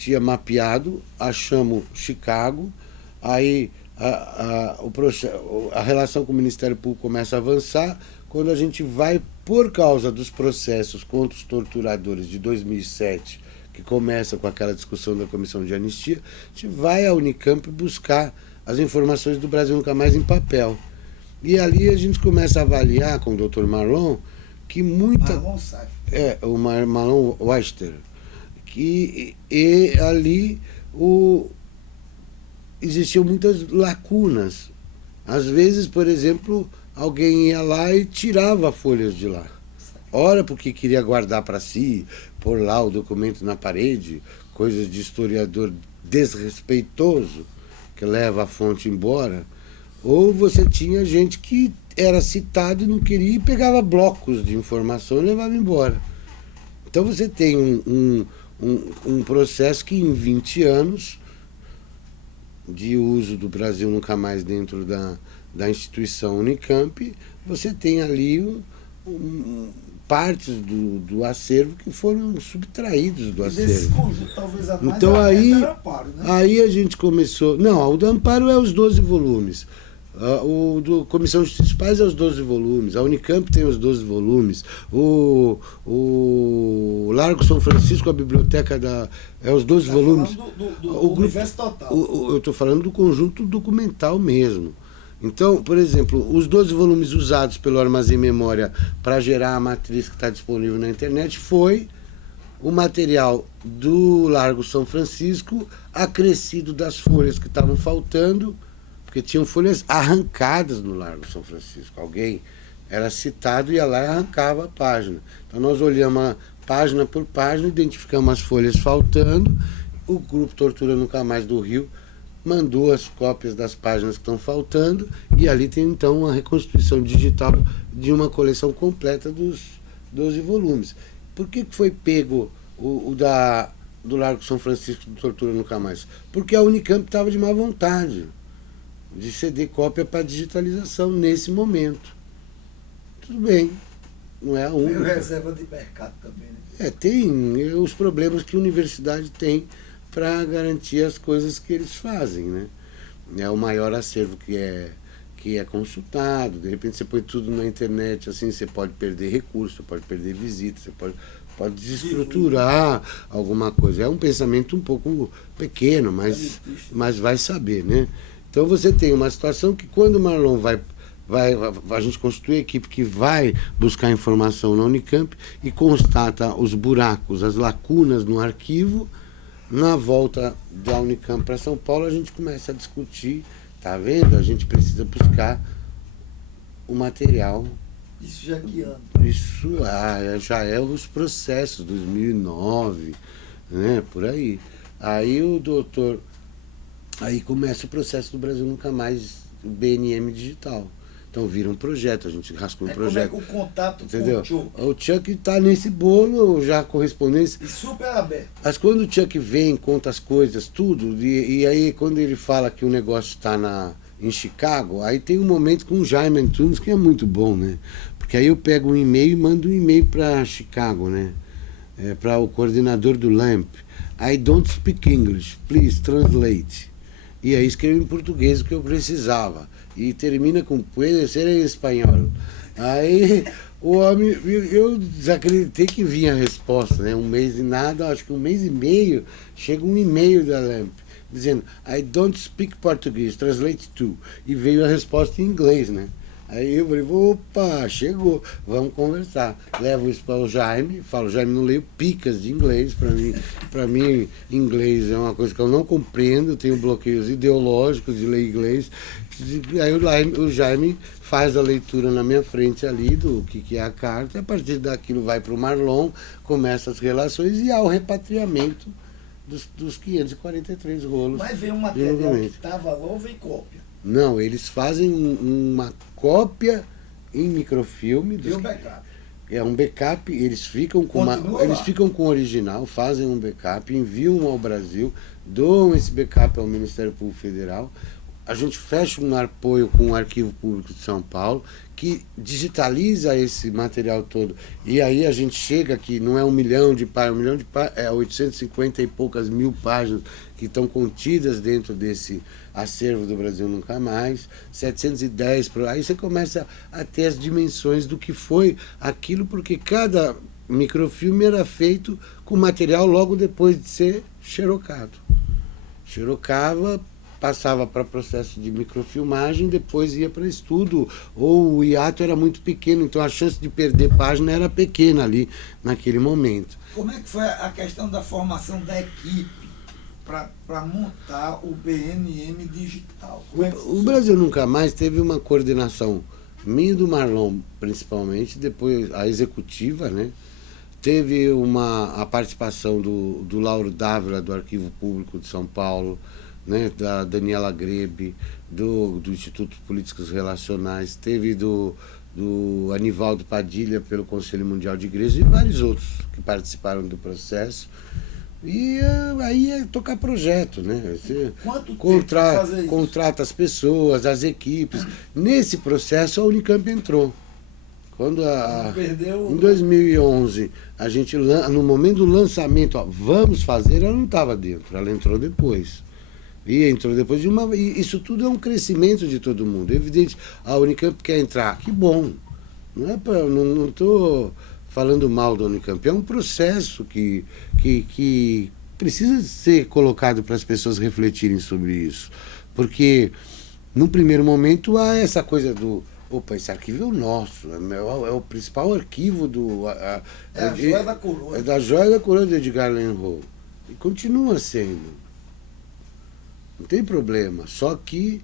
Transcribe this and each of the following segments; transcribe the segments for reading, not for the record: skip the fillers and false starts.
tinha mapeado, achamos Chicago, aí a relação com o Ministério Público começa a avançar, quando a gente vai, por causa dos processos contra os torturadores de 2007, que começa com aquela discussão da Comissão de Anistia, a gente vai à Unicamp buscar as informações do Brasil Nunca Mais em papel. E ali a gente começa a avaliar com o Dr. Marlon que muita... Marlon Saif. O Marlon Weister. E ali existiam muitas lacunas. Às vezes, por exemplo, alguém ia lá e tirava folhas de lá. Ora porque queria guardar para si, pôr lá o documento na parede, coisas de historiador desrespeitoso, que leva a fonte embora. Ou você tinha gente que era citado e não queria e pegava blocos de informação e levava embora. Então você tem um processo que em 20 anos de uso do Brasil Nunca Mais dentro da instituição Unicamp, você tem ali partes do acervo que foram subtraídos do acervo. Desse conjunto, talvez a mais Então aí, era Amparo, né? aí a gente começou... Não, o do Amparo é os 12 volumes. O do Comissão de Justiça e Paz é os 12 volumes. A Unicamp tem os 12 volumes. O Largo São Francisco, a biblioteca é os 12 volumes. Do universo total. Eu estou falando do conjunto documental mesmo. Então, por exemplo, os 12 volumes usados pelo Armazém Memória para gerar a matriz que está disponível na internet foi o material do Largo São Francisco, acrescido das folhas que estavam faltando, porque tinham folhas arrancadas no Largo São Francisco. Alguém era citado, ia lá e arrancava a página. Então nós olhamos página por página, identificamos as folhas faltando, o Grupo Tortura Nunca Mais do Rio mandou as cópias das páginas que estão faltando, e ali tem então uma reconstituição digital de uma coleção completa dos 12 volumes. Por que foi pego do Largo São Francisco do Tortura Nunca Mais? Porque a Unicamp estava de má vontade de ceder cópia para digitalização nesse momento. Tudo bem, não é a única. Meio reserva de mercado também, né? Tem os problemas que a universidade tem para garantir as coisas que eles fazem, né? É o maior acervo que é consultado, de repente você põe tudo na internet, assim, você pode perder recurso, você pode perder visita, você pode desestruturar alguma coisa. É um pensamento um pouco pequeno, mas vai saber, né? Então você tem uma situação que quando o Marlon a gente constitui a equipe que vai buscar informação na Unicamp e constata os buracos, as lacunas no arquivo. Na volta da Unicamp para São Paulo, a gente começa a discutir, tá vendo? A gente precisa buscar o material. Isso já que ano? Isso já é os processos, 2009, né? Por aí. Aí o doutor... Aí começa o processo do Brasil Nunca Mais, o BNM digital. Então vira um projeto, a gente rascou um projeto. Como é que o contato entendeu? com o Chuck? O Chuck está nesse bolo, já correspondência. E super aberto. Mas quando o Chuck vem, conta as coisas, tudo, e aí quando ele fala que o negócio está em Chicago, aí tem um momento com o Jaime Antunes que é muito bom, né? Porque aí eu pego um e-mail e mando um e-mail para Chicago, né? Para o coordenador do LAMP. I don't speak English, please translate. E aí escrevo em português o que eu precisava. E termina com puede ser em espanhol. Aí o homem, eu desacreditei que vinha a resposta, né? Um mês e nada, acho que um mês e meio, chega um e-mail da LAMP, dizendo I don't speak Portuguese, translate to. E veio a resposta em inglês, né? Aí eu falei, opa, chegou, vamos conversar. Levo isso para o Jaime, falo, Jaime, não leio picas de inglês, para mim inglês é uma coisa que eu não compreendo, tenho bloqueios ideológicos de ler inglês. Aí o Jaime faz a leitura na minha frente ali do que é a carta, e a partir daquilo vai para o Marlon, começa as relações e há o repatriamento dos 543 rolos. Mas vem um material que estava lá ou vem cópia? Não, eles fazem uma cópia em microfilme. E um backup? É um backup, eles ficam com o original, fazem um backup, enviam ao Brasil, doam esse backup ao Ministério Público Federal. a gente fecha um apoio com o Arquivo Público de São Paulo, que digitaliza esse material todo. E aí a gente chega que não é 1 milhão de páginas, é 850 e poucas mil páginas que estão contidas dentro desse acervo do Brasil Nunca Mais, 710, aí você começa a ter as dimensões do que foi aquilo, porque cada microfilme era feito com material logo depois de ser xerocado. Xerocava, passava para processo de microfilmagem, depois ia para estudo, ou o hiato era muito pequeno, então a chance de perder página era pequena ali, naquele momento. Como é que foi a questão da formação da equipe para montar o BNM Digital? O Brasil Nunca Mais teve uma coordenação minha e do Marlon, principalmente, depois a executiva, né? Teve a participação do Lauro Dávila, do Arquivo Público de São Paulo, né, da Daniela Grebe, do Instituto Políticos Relacionais, teve do Anivaldo Padilha, pelo Conselho Mundial de Igrejas, e vários outros que participaram do processo. E aí é tocar projeto, né? Você contrata as pessoas, as equipes. Nesse processo a Unicamp entrou. Quando em 2011, a gente, no momento do lançamento, vamos fazer, ela não estava dentro, ela entrou depois. E entrou depois e isso tudo é um crescimento de todo mundo. É evidente, a Unicamp quer entrar, que bom. Não estou falando mal da Unicamp, é um processo que precisa ser colocado para as pessoas refletirem sobre isso. Porque, num primeiro momento, há essa coisa do... Opa, esse arquivo é o nosso, é o principal arquivo do... É a joia da coroa. É da joia da coroa de Edgar Allan Poe. E continua sendo. Não tem problema, só que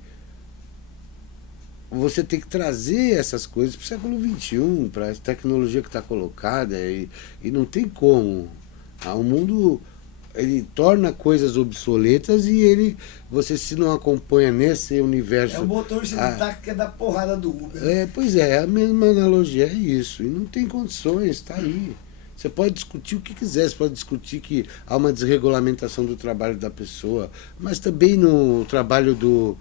você tem que trazer essas coisas para o século XXI, para a tecnologia que está colocada, e não tem como. O mundo, ele torna coisas obsoletas e você se não acompanha nesse universo... É o motorista de táxi que é da porrada do Uber. Pois é, a mesma analogia é isso, e não tem condições, está aí. Você pode discutir o que quiser, você pode discutir que há uma desregulamentação do trabalho da pessoa, mas também no trabalho do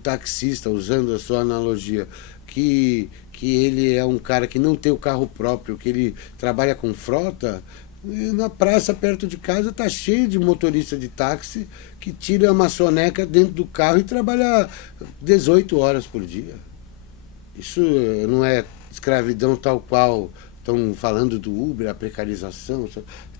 taxista, usando a sua analogia, que ele é um cara que não tem o carro próprio, que ele trabalha com frota, e na praça perto de casa está cheio de motorista de táxi que tira uma soneca dentro do carro e trabalha 18 horas por dia. Isso não é escravidão tal qual... Estão falando do Uber, a precarização,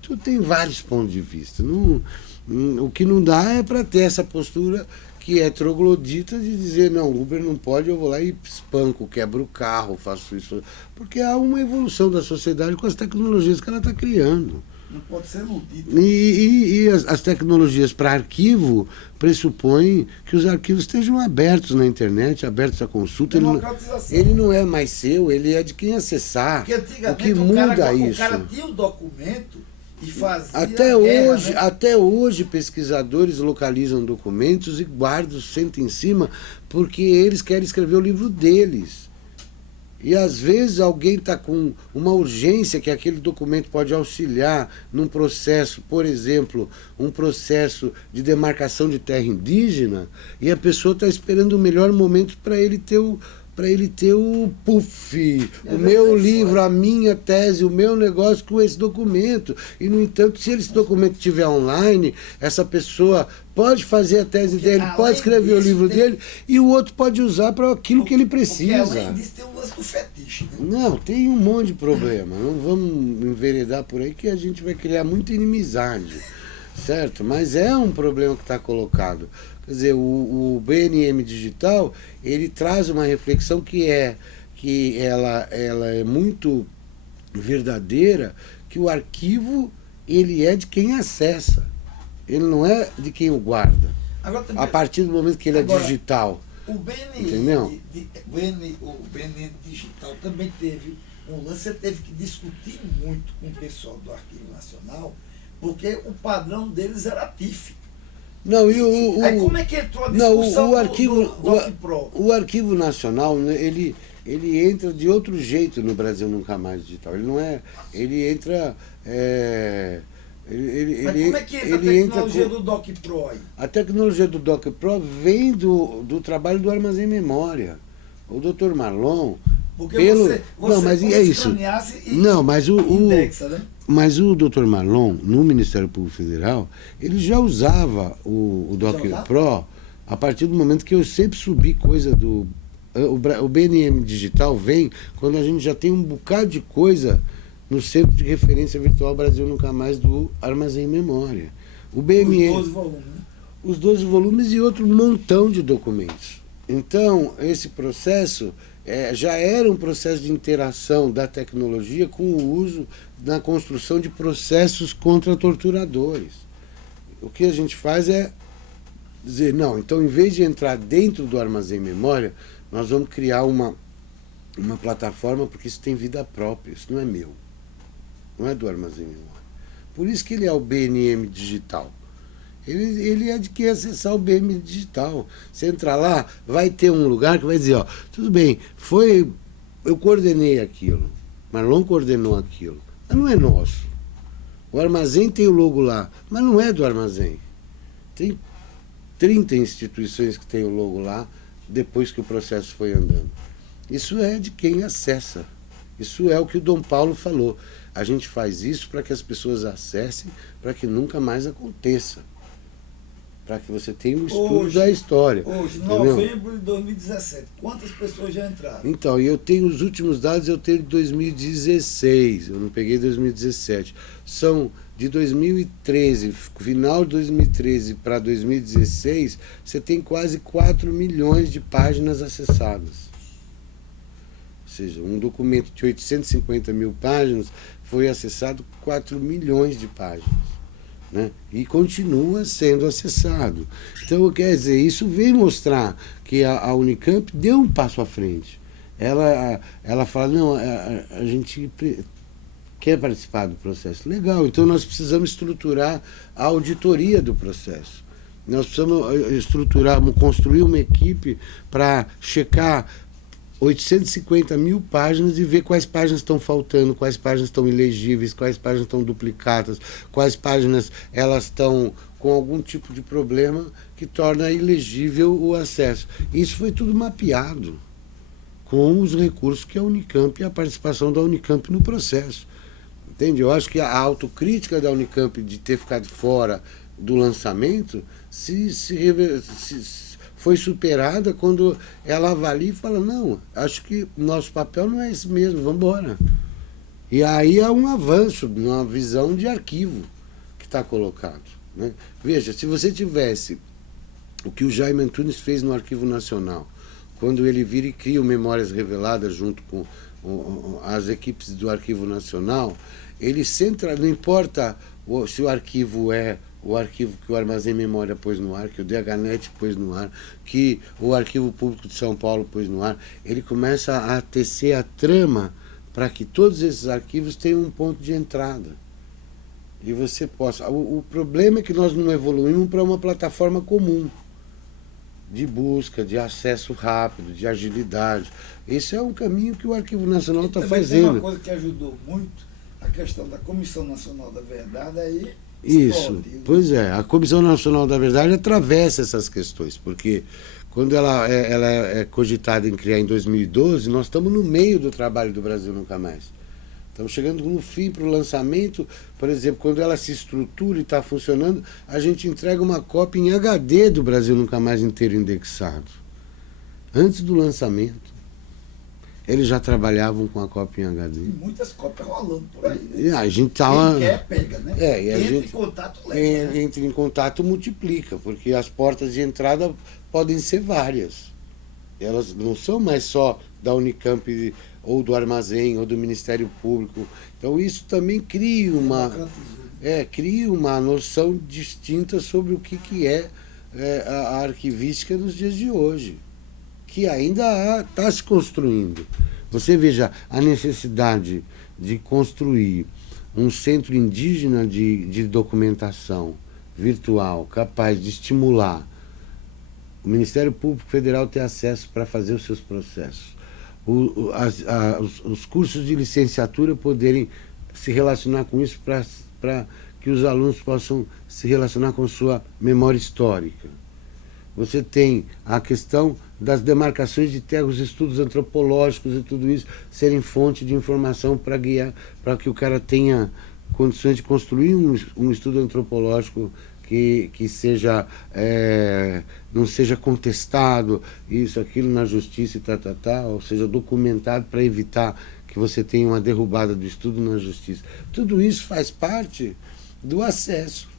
tudo tem vários pontos de vista. O que não dá é para ter essa postura que é troglodita de dizer, não, Uber não pode, eu vou lá e espanco, quebro o carro, faço isso. Porque há uma evolução da sociedade com as tecnologias que ela está criando. Não pode ser iludido. E as tecnologias para arquivo pressupõem que os arquivos estejam abertos na internet, abertos à consulta. Ele não é mais seu, ele é de quem acessar. Porque antigamente o que muda isso? O cara tinha o documento e fazia até hoje pesquisadores localizam documentos e guardam, sentam em cima, porque eles querem escrever o livro deles. E às vezes alguém está com uma urgência que aquele documento pode auxiliar num processo, por exemplo, um processo de demarcação de terra indígena, e a pessoa está esperando o melhor momento para ele ter o puff, o meu livro, a minha tese, o meu negócio com esse documento. E, no entanto, se esse documento estiver online, essa pessoa pode fazer a tese dele, pode escrever o livro dele, e o outro pode usar para aquilo que ele precisa. Porque além disso tem o lance do fetiche. Né? Não, tem um monte de problema. Não vamos enveredar por aí que a gente vai criar muita inimizade, certo? Mas é um problema que está colocado. Quer dizer, o BNM Digital, ele traz uma reflexão que ela é muito verdadeira, que o arquivo, ele é de quem acessa, ele não é de quem o guarda. Agora, também, a partir do momento que ele é digital. O BNM, entendeu? O BNM Digital também teve um lance, você teve que discutir muito com o pessoal do Arquivo Nacional, porque o padrão deles era TIFF. Não, aí como é que entrou a discussão o Arquivo Nacional, ele entra de outro jeito no Brasil Nunca Mais Digital. Ele não é, ele entra Mas como é que entra a tecnologia do Doc Pro aí? A tecnologia do Doc Pro vem do trabalho do Armazém Memória. O Dr. Marlon... Porque você não, mas é isso. Não, mas indexa, né? Mas o Dr. Marlon, no Ministério Público Federal, ele já usava o Doc Pro a partir do momento que eu sempre subi coisa do... O BNM Digital vem quando a gente já tem um bocado de coisa no Centro de Referência Virtual Brasil Nunca Mais do Armazém Memória. O BNM, os 12 volumes. Né? Os 12 volumes e outro montão de documentos. Então, esse processo já era um processo de interação da tecnologia com o uso na construção de processos contra torturadores. O que a gente faz é dizer, não, então em vez de entrar dentro do Armazém Memória, nós vamos criar uma plataforma, porque isso tem vida própria, isso não é meu, não é do Armazém Memória. Por isso que ele é o BNM Digital. Ele é de quem acessar o BNM Digital. Você entrar lá, vai ter um lugar que vai dizer, ó, tudo bem, eu coordenei aquilo, Marlon coordenou aquilo, mas não é nosso. O Armazém tem o logo lá, mas não é do Armazém. Tem 30 instituições que tem o logo lá, depois que o processo foi andando. Isso é de quem acessa. Isso é o que o Dom Paulo falou. A gente faz isso para que as pessoas acessem, para que nunca mais aconteça. Para que você tenha um estudo da história. Hoje, novembro de 2017, quantas pessoas já entraram? Então, eu tenho os últimos dados, eu tenho de 2016, eu não peguei 2017. São de 2013, final de 2013 para 2016, você tem quase 4 milhões de páginas acessadas. Ou seja, um documento de 850 mil páginas foi acessado 4 milhões de páginas. Né? E continua sendo acessado. Então, quer dizer, isso vem mostrar que a Unicamp deu um passo à frente. Ela fala, não, a gente quer participar do processo. Legal, então nós precisamos estruturar a auditoria do processo. Nós precisamos construir uma equipe para checar 850 mil páginas e ver quais páginas estão faltando, quais páginas estão ilegíveis, quais páginas estão duplicadas, quais páginas elas estão com algum tipo de problema que torna ilegível o acesso. Isso foi tudo mapeado com os recursos que a Unicamp e a participação da Unicamp no processo. Entende? Eu acho que a autocrítica da Unicamp de ter ficado fora do lançamento foi superada quando ela avalia e fala, não, acho que nosso papel não é esse mesmo, vamos embora. E aí há um avanço, uma visão de arquivo que está colocado. Né? Veja, se você tivesse o que o Jaime Antunes fez no Arquivo Nacional, quando ele vira e cria o Memórias Reveladas junto com as equipes do Arquivo Nacional, ele centra, não importa se o arquivo é o arquivo que o Armazém Memória pôs no ar, que o DHNet pôs no ar, que o Arquivo Público de São Paulo pôs no ar, ele começa a tecer a trama para que todos esses arquivos tenham um ponto de entrada. E você possa... O problema é que nós não evoluímos para uma plataforma comum de busca, de acesso rápido, de agilidade. Esse é um caminho que o Arquivo Nacional está fazendo. Tem uma coisa que ajudou muito, a questão da Comissão Nacional da Verdade, aí... Isso, pois é, a Comissão Nacional da Verdade atravessa essas questões, porque quando ela é cogitada em criar em 2012, nós estamos no meio do trabalho do Brasil Nunca Mais. Estamos chegando no fim para o lançamento, por exemplo, quando ela se estrutura e está funcionando, a gente entrega uma cópia em HD do Brasil Nunca Mais inteiro indexado. Antes do lançamento. Eles já trabalhavam com a cópia em HD. E muitas cópias rolando por aí. Né? A gente tava... Quem quer, pega, né? E a entra gente, em contato, leva. Entra em contato, multiplica, porque as portas de entrada podem ser várias. Elas não são mais só da Unicamp, ou do Armazém, ou do Ministério Público. Então isso também cria uma noção distinta sobre o que é a arquivística nos dias de hoje, que ainda está se construindo. Você veja a necessidade de construir um centro indígena de documentação virtual, capaz de estimular o Ministério Público Federal ter acesso para fazer os seus processos, os cursos de licenciatura poderem se relacionar com isso para que os alunos possam se relacionar com sua memória histórica. Você tem a questão das demarcações de terra, os estudos antropológicos e tudo isso serem fonte de informação para guiar, para que o cara tenha condições de construir um estudo antropológico que seja, não seja contestado, isso, aquilo na justiça e ou seja, documentado para evitar que você tenha uma derrubada do estudo na justiça. Tudo isso faz parte do acesso.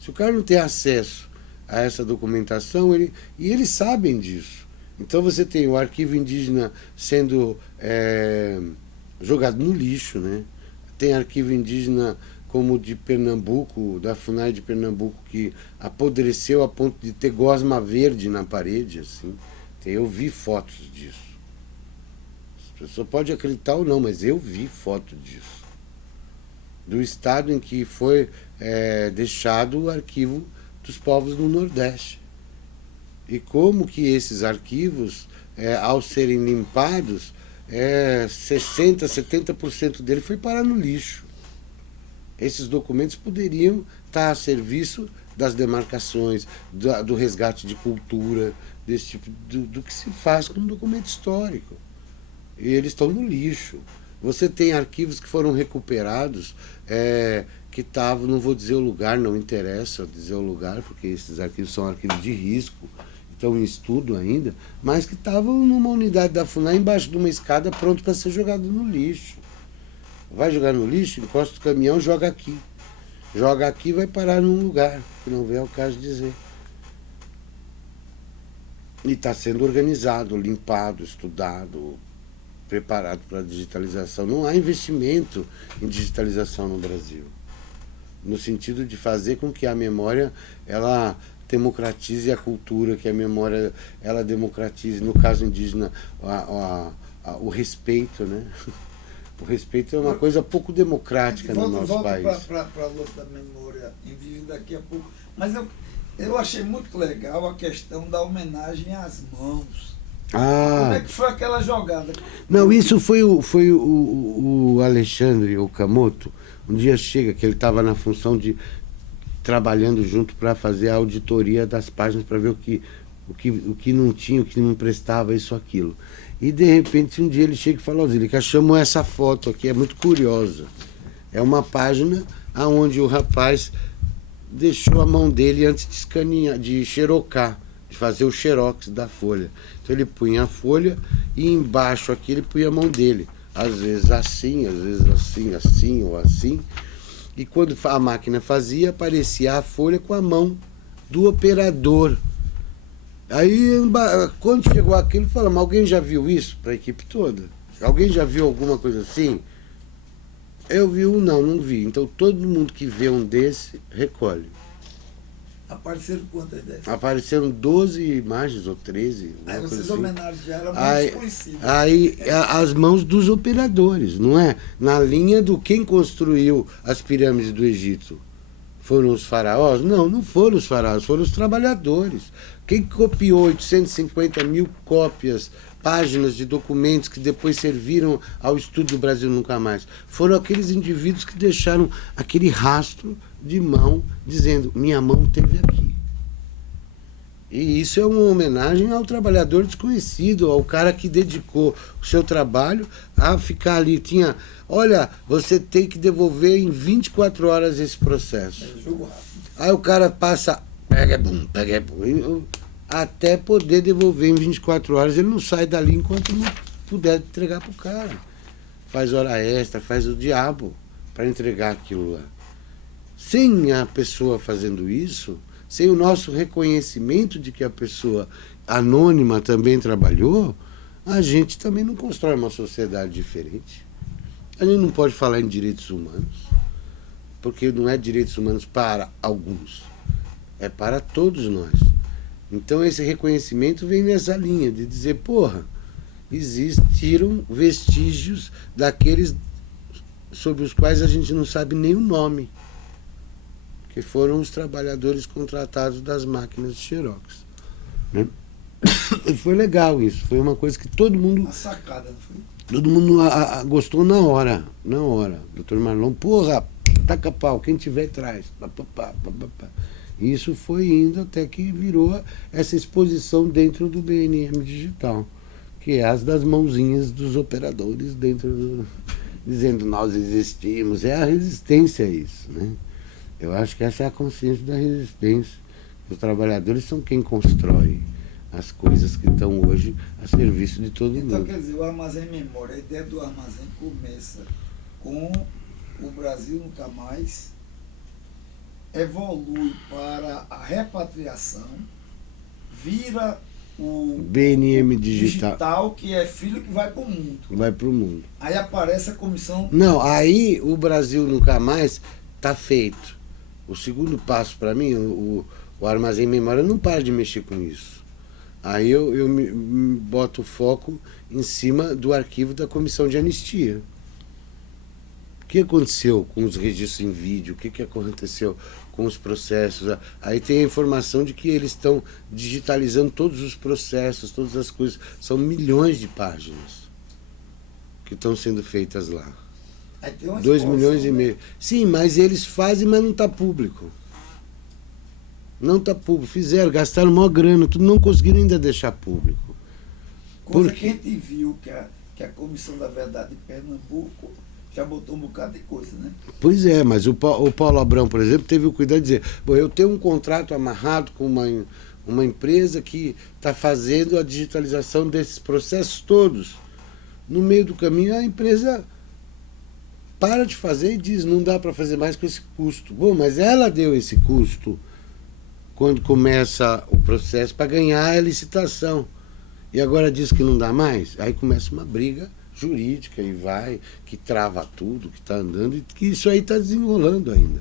Se o cara não tem acesso a essa documentação, e eles sabem disso. Então você tem o arquivo indígena sendo jogado no lixo, né? Tem arquivo indígena como o de Pernambuco, da FUNAI de Pernambuco, que apodreceu a ponto de ter gosma verde na parede, assim. Eu vi fotos disso. A pessoa pode acreditar ou não, mas eu vi foto disso. Do estado em que foi deixado o arquivo dos povos do Nordeste. E como que esses arquivos, ao serem limpados, 60%, 70% dele foi parar no lixo. Esses documentos poderiam estar a serviço das demarcações, do resgate de cultura, desse tipo, do que se faz com um documento histórico. E eles estão no lixo. Você tem arquivos que foram recuperados, que estavam, não vou dizer o lugar, não interessa dizer o lugar, porque esses arquivos são arquivos de risco, estão em estudo ainda, mas que estavam numa unidade da FUNAI embaixo de uma escada pronto para ser jogado no lixo. Vai jogar no lixo, encosta o caminhão, joga aqui. Joga aqui e vai parar num lugar, que não vem ao caso dizer. E está sendo organizado, limpado, estudado, preparado para a digitalização. Não há investimento em digitalização no Brasil, no sentido de fazer com que a memória ela democratize a cultura, que a memória ela democratize, no caso indígena, o respeito, né? O respeito é uma coisa pouco democrática no nosso país. Para a luta da memória indígena daqui a pouco, mas eu achei muito legal a questão da homenagem às mãos. Como é que foi aquela jogada? Não, isso foi o Alexandre Okamoto. Um dia chega que ele estava na função de trabalhando junto para fazer a auditoria das páginas para ver o que não tinha, o que não prestava, isso, aquilo. E de repente um dia ele chega e fala, Zílica, chamou essa foto aqui, é muito curiosa. É uma página onde o rapaz deixou a mão dele antes de escanear, de xerocar, de fazer o xerox da folha. Então ele punha a folha e embaixo aqui ele punha a mão dele. Às vezes assim, às vezes assim, assim ou assim. E quando a máquina fazia, aparecia a folha com a mão do operador. Aí, quando chegou aquilo, falamos, alguém já viu isso para a equipe toda? Alguém já viu alguma coisa assim? Eu vi um, não vi. Então todo mundo que vê um desse, recolhe. Apareceram quantas dessas? Apareceram 12 imagens ou 13. Aí vocês assim. Homenagearam muito desconhecidos. Aí as mãos dos operadores, não é? Na linha do quem construiu as pirâmides do Egito. Foram os faraós? Não, não foram os faraós, foram os trabalhadores. Quem copiou 850 mil cópias, páginas de documentos que depois serviram ao estudo do Brasil nunca mais? Foram aqueles indivíduos que deixaram aquele rastro de mão, dizendo, minha mão esteve aqui. E isso é uma homenagem ao trabalhador desconhecido, ao cara que dedicou o seu trabalho a ficar ali. Olha, você tem que devolver em 24 horas esse processo. Aí o cara passa, pega, bum, até poder devolver em 24 horas. Ele não sai dali enquanto não puder entregar para o cara. Faz hora extra, faz o diabo para entregar aquilo lá. Sem a pessoa fazendo isso, sem o nosso reconhecimento de que a pessoa anônima também trabalhou, a gente também não constrói uma sociedade diferente. A gente não pode falar em direitos humanos, porque não é direitos humanos para alguns, é para todos nós. Então esse reconhecimento vem nessa linha de dizer, porra, existiram vestígios daqueles sobre os quais a gente não sabe nem o nome, que foram os trabalhadores contratados das máquinas de xerox. Né? E foi legal isso, foi uma coisa que todo mundo... Uma sacada, não foi? Todo mundo gostou na hora. Doutor Marlon, porra, taca pau, quem tiver traz. Pá, pá, pá, pá, pá, pá. E isso foi indo até que virou essa exposição dentro do BNM Digital, que é as das mãozinhas dos operadores dentro do, dizendo nós existimos. É a resistência a isso, né? Eu acho que essa é a consciência da resistência. Os trabalhadores são quem constrói as coisas que estão hoje a serviço de todo mundo. Então, quer dizer, o Armazém Memória, a ideia do Armazém começa com o Brasil Nunca Mais, evolui para a repatriação, vira o BNM Digital, que é filho que vai para o mundo. Vai para o mundo. Aí aparece a comissão... Não, aí o Brasil Nunca Mais está feito. O segundo passo para mim, o Armazém Memória não para de mexer com isso. Aí eu me boto o foco em cima do arquivo da Comissão de Anistia. O que aconteceu com os registros em vídeo? O que aconteceu com os processos? Aí tem a informação de que eles estão digitalizando todos os processos, todas as coisas. São milhões de páginas que estão sendo feitas lá. 2 milhões e meio. Sim, mas eles fazem, mas não está público. Não está público. Fizeram, gastaram maior grana, tudo, não conseguiram ainda deixar público. Coisa que a gente viu que a Comissão da Verdade de Pernambuco já botou um bocado de coisa, né? Pois é, mas o Paulo Abrão, por exemplo, teve o cuidado de dizer, bom, eu tenho um contrato amarrado com uma empresa que está fazendo a digitalização desses processos todos. No meio do caminho, a empresa para de fazer e diz, não dá para fazer mais com esse custo. Bom, mas ela deu esse custo quando começa o processo para ganhar a licitação. E agora diz que não dá mais? Aí começa uma briga jurídica e vai, que trava tudo, que está andando, e que isso aí está desenrolando ainda.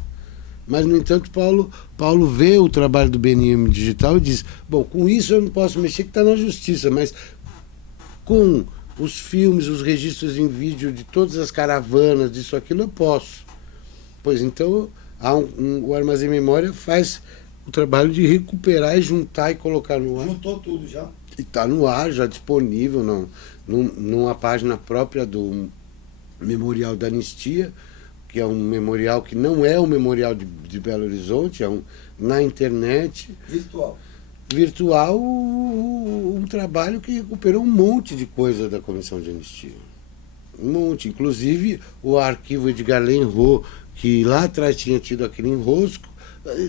Mas, no entanto, Paulo vê o trabalho do BNM Digital e diz, bom, com isso eu não posso mexer, que está na justiça, mas com os filmes, os registros em vídeo de todas as caravanas, disso, aquilo, eu posso. Pois então, o Armazém Memória faz o trabalho de recuperar e juntar e colocar no ar. Juntou tudo já. E está no ar, já disponível numa página própria do Memorial da Anistia, que é um memorial que não é um memorial de Belo Horizonte, é na internet. Virtual, um trabalho que recuperou um monte de coisa da Comissão de Anistia. Um monte. Inclusive, o arquivo Edgar Lenro, que lá atrás tinha tido aquele enrosco,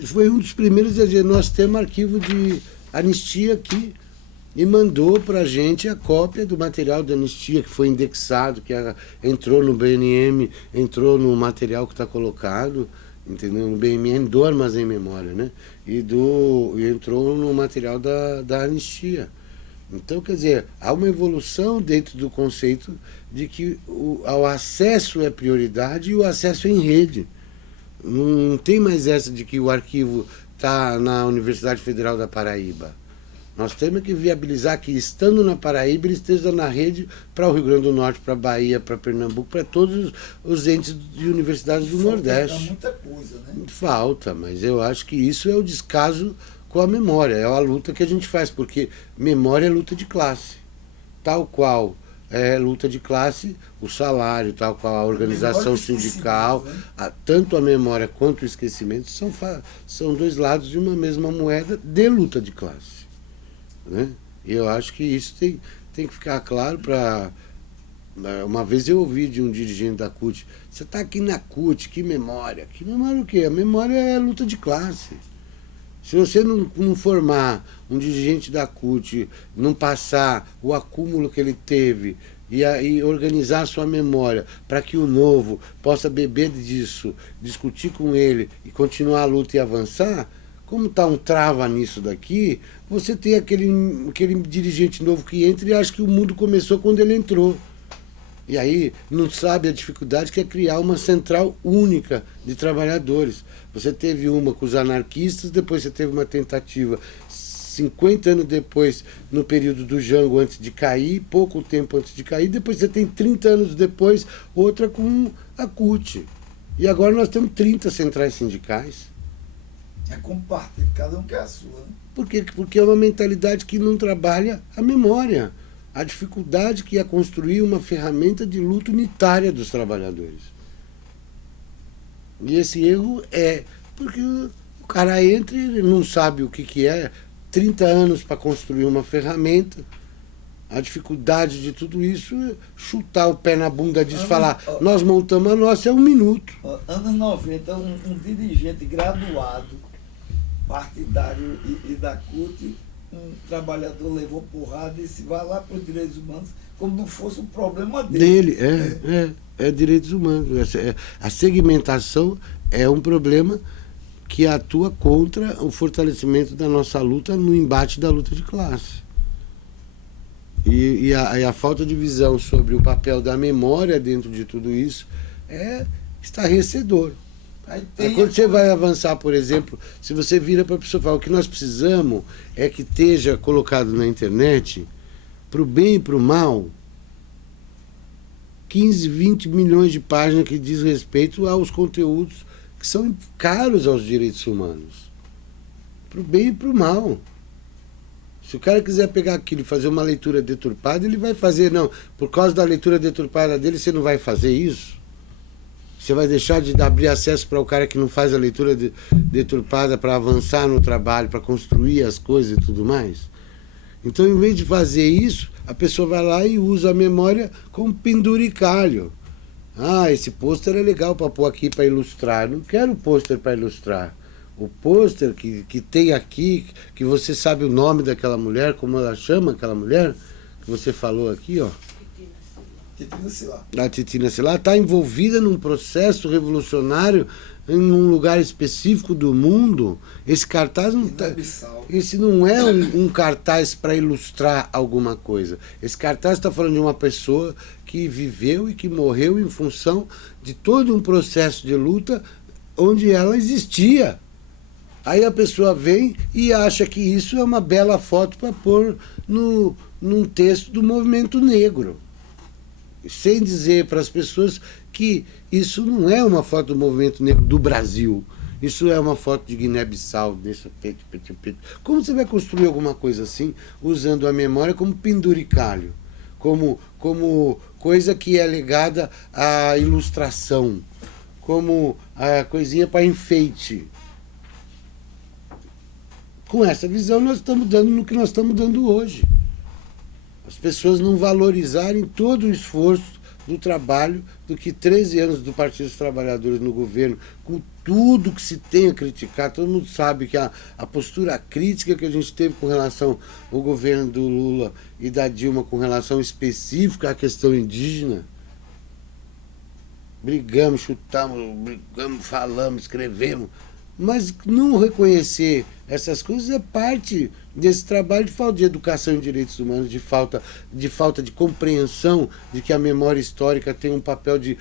foi um dos primeiros a dizer, nós temos arquivo de anistia aqui. E mandou para a gente a cópia do material da anistia, que foi indexado, que entrou no BNM, entrou no material que está colocado, entendeu? No BNM do Armazém Memória, né? E entrou no material da anistia. Então, quer dizer, há uma evolução dentro do conceito de que o acesso é prioridade e o acesso é em rede. Não tem mais essa de que o arquivo está na Universidade Federal da Paraíba. Nós temos que viabilizar que, estando na Paraíba, ele esteja na rede para o Rio Grande do Norte, para a Bahia, para Pernambuco, para todos os entes de universidades do Nordeste. Muita coisa, né? Falta, mas eu acho que isso é o descaso com a memória, é a luta que a gente faz, porque memória é luta de classe. Tal qual é luta de classe, o salário, tal qual a organização sindical, né? Tanto a memória quanto o esquecimento são dois lados de uma mesma moeda de luta de classe. Né? E eu acho que isso tem que ficar claro para... Uma vez eu ouvi de um dirigente da CUT, você está aqui na CUT, que memória? Que memória o quê? A memória é a luta de classe. Se você não formar um dirigente da CUT, não passar o acúmulo que ele teve e organizar a sua memória para que o novo possa beber disso, discutir com ele e continuar a luta e avançar, como está um trava nisso daqui, você tem aquele dirigente novo que entra e acha que o mundo começou quando ele entrou. E aí não sabe a dificuldade que é criar uma central única de trabalhadores. Você teve uma com os anarquistas, depois você teve uma tentativa 50 anos depois, no período do Jango, antes de cair, pouco tempo antes de cair, depois você tem 30 anos depois, outra com a CUT. E agora nós temos 30 centrais sindicais. É compartilhado, cada um quer a sua. Né? Porque é uma mentalidade que não trabalha a memória. A dificuldade que é construir uma ferramenta de luta unitária dos trabalhadores. E esse erro é porque o cara entra e ele não sabe o que é, 30 anos para construir uma ferramenta. A dificuldade de tudo isso é chutar o pé na bunda disso, falar, nós montamos a nossa, é 1 minuto. Anos 90, um dirigente graduado, partidário e da CUT, um trabalhador levou porrada e disse, vai lá para os direitos humanos, como não fosse um problema dele. É direitos humanos. A segmentação é um problema que atua contra o fortalecimento da nossa luta no embate da luta de classe. E a falta de visão sobre o papel da memória dentro de tudo isso é estarrecedor. Aí quando você vai avançar, por exemplo, se você vira para a pessoa e fala, o que nós precisamos é que esteja colocado na internet, para o bem e para o mal, 15, 20 milhões de páginas que diz respeito aos conteúdos que são caros aos direitos humanos. Para o bem e para o mal. Se o cara quiser pegar aquilo e fazer uma leitura deturpada, ele vai fazer. Não, por causa da leitura deturpada dele, você não vai fazer isso? Você vai deixar de abrir acesso para o cara que não faz a leitura deturpada para avançar no trabalho, para construir as coisas e tudo mais? Então, em vez de fazer isso, a pessoa vai lá e usa a memória como penduricalho. Ah, esse pôster é legal para pôr aqui para ilustrar. Não quero pôster para ilustrar. O pôster que tem aqui, que você sabe o nome daquela mulher, como ela chama aquela mulher, que você falou aqui, ó. Titina Silá. A Titina Silá está envolvida num processo revolucionário em um lugar específico do mundo. Esse cartaz não tá, esse não é um cartaz para ilustrar alguma coisa. Esse cartaz está falando de uma pessoa que viveu e que morreu em função de todo um processo de luta onde ela existia. Aí a pessoa vem e acha que isso é uma bela foto para pôr num texto do movimento negro. Sem dizer para as pessoas que isso não é uma foto do movimento negro do Brasil. Isso é uma foto de Guiné-Bissau, deixa peito. Como você vai construir alguma coisa assim, usando a memória como penduricalho? Como coisa que é ligada à ilustração, como a coisinha para enfeite. Com essa visão nós estamos dando no que nós estamos dando hoje. As pessoas não valorizarem todo o esforço do trabalho do que 13 anos do Partido dos Trabalhadores no governo, com tudo que se tem a criticar. Todo mundo sabe que a postura crítica que a gente teve com relação ao governo do Lula e da Dilma com relação específica à questão indígena, brigamos, chutamos, falamos, escrevemos, mas não reconhecer essas coisas é parte desse trabalho de falta de educação em direitos humanos, de falta de compreensão de que a memória histórica tem um papel de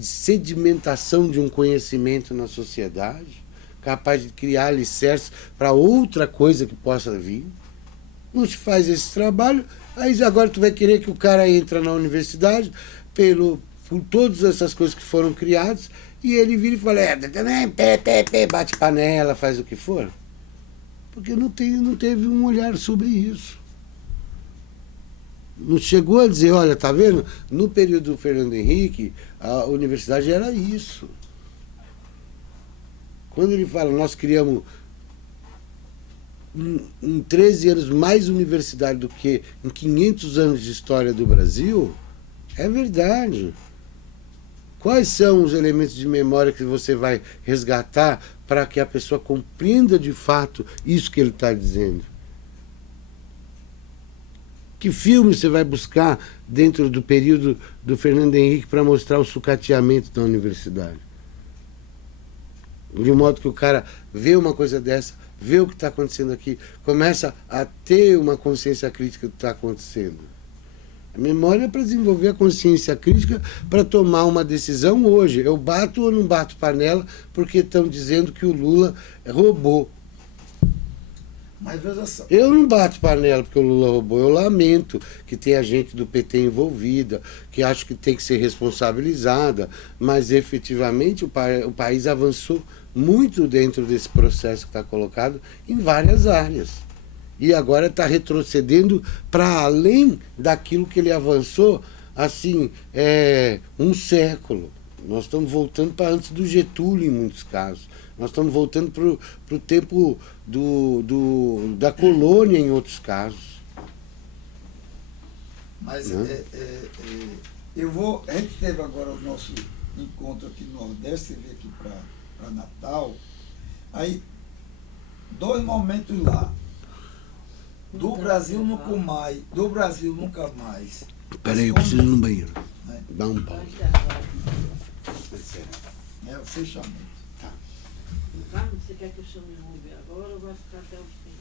sedimentação de um conhecimento na sociedade, capaz de criar alicerces para outra coisa que possa vir. Não se faz esse trabalho, aí agora tu vai querer que o cara entre na universidade por todas essas coisas que foram criadas, e ele vira e fala, bate panela, faz o que for. Porque não teve um olhar sobre isso. Não chegou a dizer, olha, tá vendo? No período do Fernando Henrique, a universidade era isso. Quando ele fala, nós criamos em 13 anos mais universidade do que em 500 anos de história do Brasil, é verdade. Quais são os elementos de memória que você vai resgatar para que a pessoa compreenda de fato isso que ele está dizendo? Que filme você vai buscar dentro do período do Fernando Henrique para mostrar o sucateamento da universidade? De modo que o cara vê uma coisa dessa, vê o que está acontecendo aqui, começa a ter uma consciência crítica do que está acontecendo. A memória é para desenvolver a consciência crítica para tomar uma decisão hoje. Eu bato ou não bato panela porque estão dizendo que o Lula roubou. Mas veja só. Eu não bato panela porque o Lula roubou. Eu lamento que tenha gente do PT envolvida, que acho que tem que ser responsabilizada, mas efetivamente o país avançou muito dentro desse processo que está colocado em várias áreas. E agora está retrocedendo para além daquilo que ele avançou, assim, um século. Nós estamos voltando para antes do Getúlio, em muitos casos. Nós estamos voltando para o tempo da colônia, em outros casos. Mas Né? a gente teve agora o nosso encontro aqui no Nordeste, você veio aqui para Natal. Aí, 2 momentos lá. Do Brasil nunca mais. Do Brasil nunca mais. Peraí, eu preciso ir no banheiro. Né? Dá um pau. É o fechamento. Tá. Carlos, você quer que eu chame o Uber agora ou vai ficar até o fim?